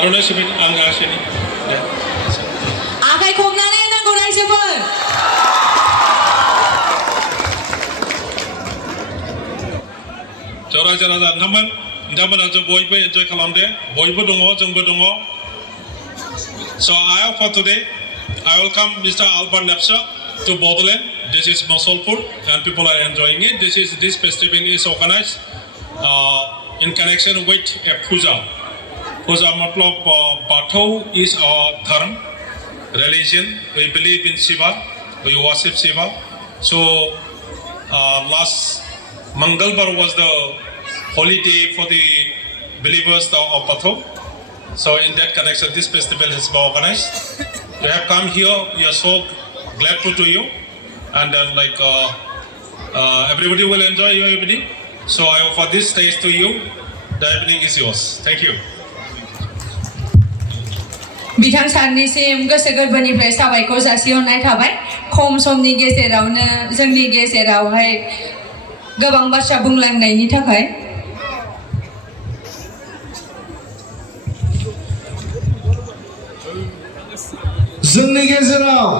आर'नाइ सिबिन आं गासिनि आखाइ खबनानै नांगौ रायजोफोर रायजो राजा नोंथांमोना जों बयबो एन्जय खालामदो बयबो दङ जोंबो दङ So for today I welcome Mr. Kaboo Lepcha to Bodoland. This is Mosolpur and people are enjoying it. This festival is organized in connection with a puja. Puja matlab Batho is our dharm, religion. We believe in Shiva. We worship Shiva. So last Mangalbar was the holy day for the believers of Batho. So in that connection, this festival has been organized. You have come here. We are so grateful to you, and then everybody will enjoy your evening. So I offer this stage to you. The evening is yours. Thank you. बिथां सानैसिम गोसो गोरबोनिफ्राय साबायखर जासिहरनाय थाबाय खम समनि गेजेरावनो जोंनि गेजेरावहाय गोबां बाथ्रा बुंलांनायनि थाखाय जोंनि गेजेराव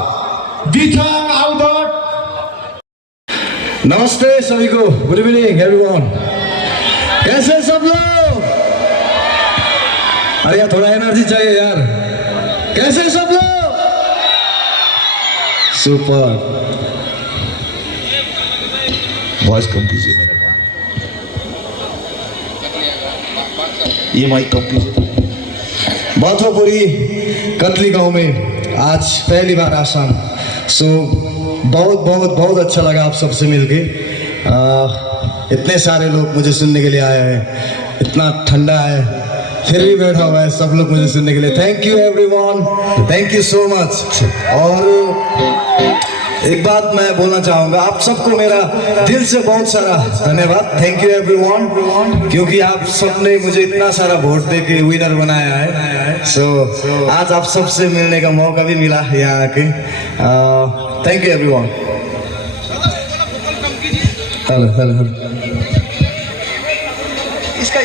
बिथां आल्बार्ट नमस्ते सभी को गुड इवनिंग एवरीवन कैसे सब लोग अरे यार थोड़ा एनर्जी चाहिए यार कैसे सब लोग सुपर वॉइस कम कीजिए मेरे ये माइक कम कीजिए बाथोपुरी कतली गांव में आज पहली बार आसाम सो बहुत अच्छा लगा आप सबसे मिलके इतने सारे लोग मुझे सुनने के लिए आए हैं इतना ठंडा है फिर भी बैठा हुआ है सब लोग मुझे सुनने के लिए thank you everyone thank you so much और एक बात मैं बोलना चाहूँगा आप सबको मेरा दिल से बहुत सारा धन्यवाद थैंक यू एवरीवन क्योंकि आप सबने मुझे इतना सारा वोट दे के विनर बनाया है सो आज आप सबसे मिलने का मौका भी मिला यहाँ आके थैंक यू एवरीवन हेलो इसका